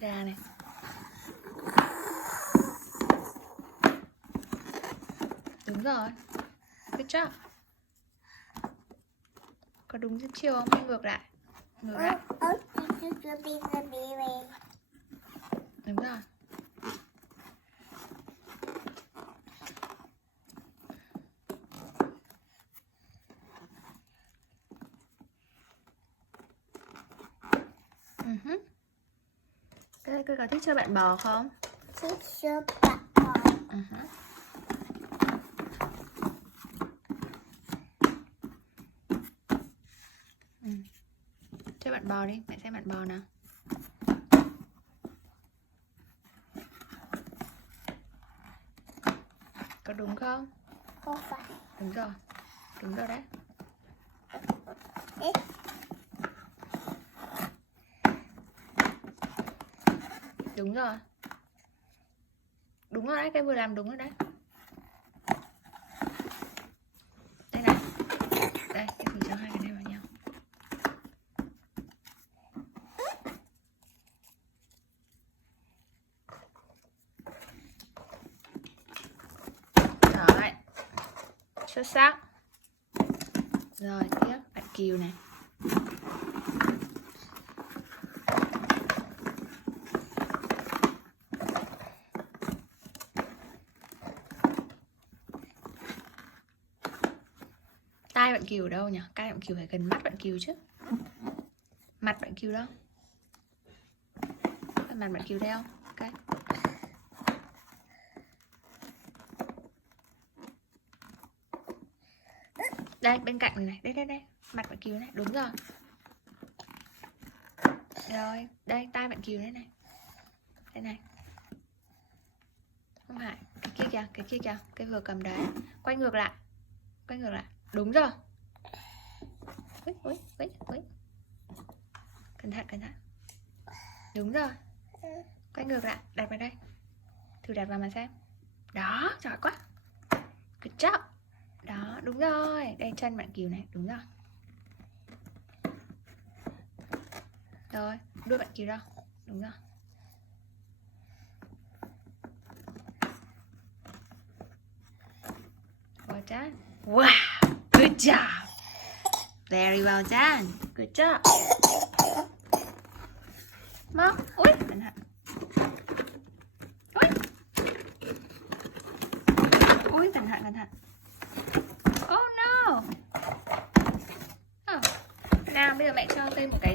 gà này. Đúng rồi. Good job. Có đúng chiều không? Hay ngược lại? Ngược lại. Đúng rồi. Cô có thích chơi bạn bò không? Thích chơi bạn bò. Chơi bạn bò đi, mẹ xem bạn bò nào. Có đúng không? Không phải. Đúng rồi. Đúng rồi đấy. Đúng rồi. Đúng rồi đấy, cái vừa làm đúng rồi đấy. Đây này. Đây, cái thử cho hai cái này vào nhau. Rồi. Xuất sắc. Rồi, tiếp bạn Kiều này. Tai bạn Kiều ở đâu nhỉ? Tai bạn Kiều phải gần mắt bạn Kiều chứ. Mặt bạn Kiều đâu? Mặt bạn Kiều đây không? Ok. Đây, bên cạnh này. Đây, đây, đây. Mặt bạn Kiều này. Đúng rồi. Rồi, đây, tai bạn Kiều đây này. Đây này. Không phải. Cái kia kìa, cái kia kìa. Cái vừa cầm đấy. Quay ngược lại. Quay ngược lại. Đúng rồi. Ui. Cẩn thận, cẩn thận. Đúng rồi. Quay ngược lại, đặt vào đây. Thử đặt vào mà xem. Đó, giỏi quá. Good job. Đó, đúng rồi. Đây chân bạn Kiều này, đúng rồi. Rồi, đuôi bạn Kiều đâu? Đúng rồi. Well done. Wow, good job. Very well done. Good job. Mom, ui, cẩn thận. Ui, cẩn thận, cẩn thận. Oh no. Nào, bây giờ mẹ cho thêm một cái